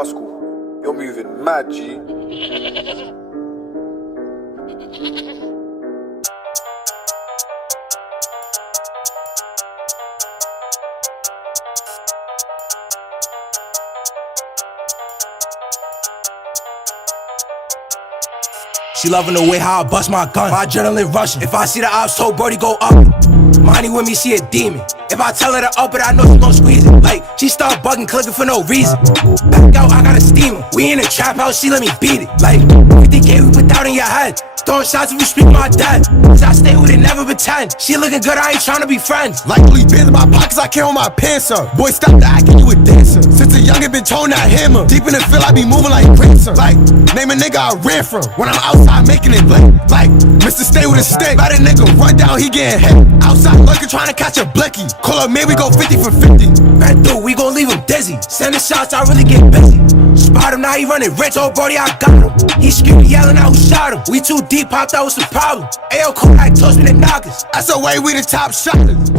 Rascal. You're moving mad, G. She loving the way how I bust my gun. My adrenaline rushing. If I see the ops, told Brody go up. Money with me, she a demon. If I tell her to up it, I know she gon' squeeze it. Like, she start bugging, clicking for no reason. Back out, I got a steamer. We in the trap house, she let me beat it. Like, 50K we put out in your head. Throwing shots if you speak my dad. So I stay with it, never pretend. She looking good, I ain't tryna be friends. Like only bands in my pockets, I can't hold my pants up. Boy, stop acting, you a dancer. Since a youngin' been told that hammer. Deep in the field, I be moving like Prancer. Like, name a nigga I ran from. When I'm outside making it black. Like, Mr. Stay with a stick. Let a nigga run down, he getting hit. Outside lurking, trying to catch a blicky. Call up, man, we go 50 for 50. Ran through, we gon' leave him dizzy. Sending shots, I really get busy. Spot him, now he running rich, oh Brody, I got him. He screaming, yelling out who shot him. We too deep, popped out with some problem. Ayo, Kodak toast me the knockers. That's the way we the top shotters.